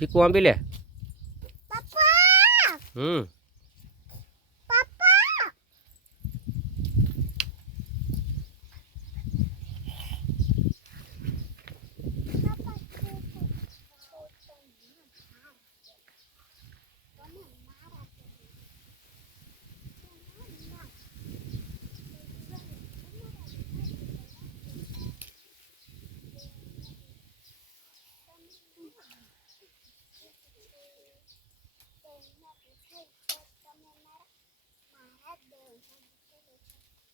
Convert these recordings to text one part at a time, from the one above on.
ચીકુ આંબી લે. પપ્પા હમ પપ્પા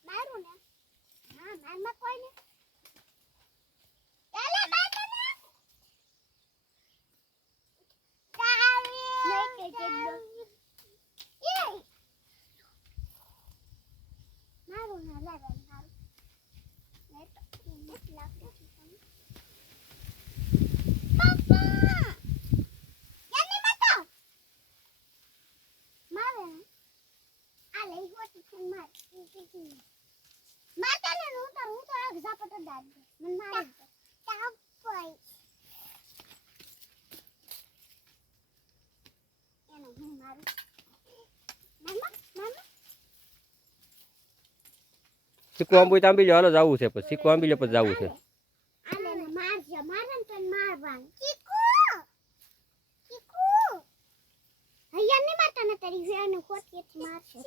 મારું ને હા મારમાં કોઈ ને એલે મારને મારું ને લાવે મારું ને તો મત લાગતો છે પપ્પા યાની મતો મારે આ લઈ ગયો ટિફિન માર માતા ને હું તો એક ઝાપટ દાદ દે મને મારી દે તાપઈ એનો હું મારું મામા ચીકુ આંબી તો આંબી લો. હાલો જવું છે પછી. ચીકુ આંબી લે પછી જવું છે. આલે ને મારજે મારન તો મારવાનું ચીકુ ચીકુ હૈયા ને માતા ને તારી વેણ ખોટી મારશે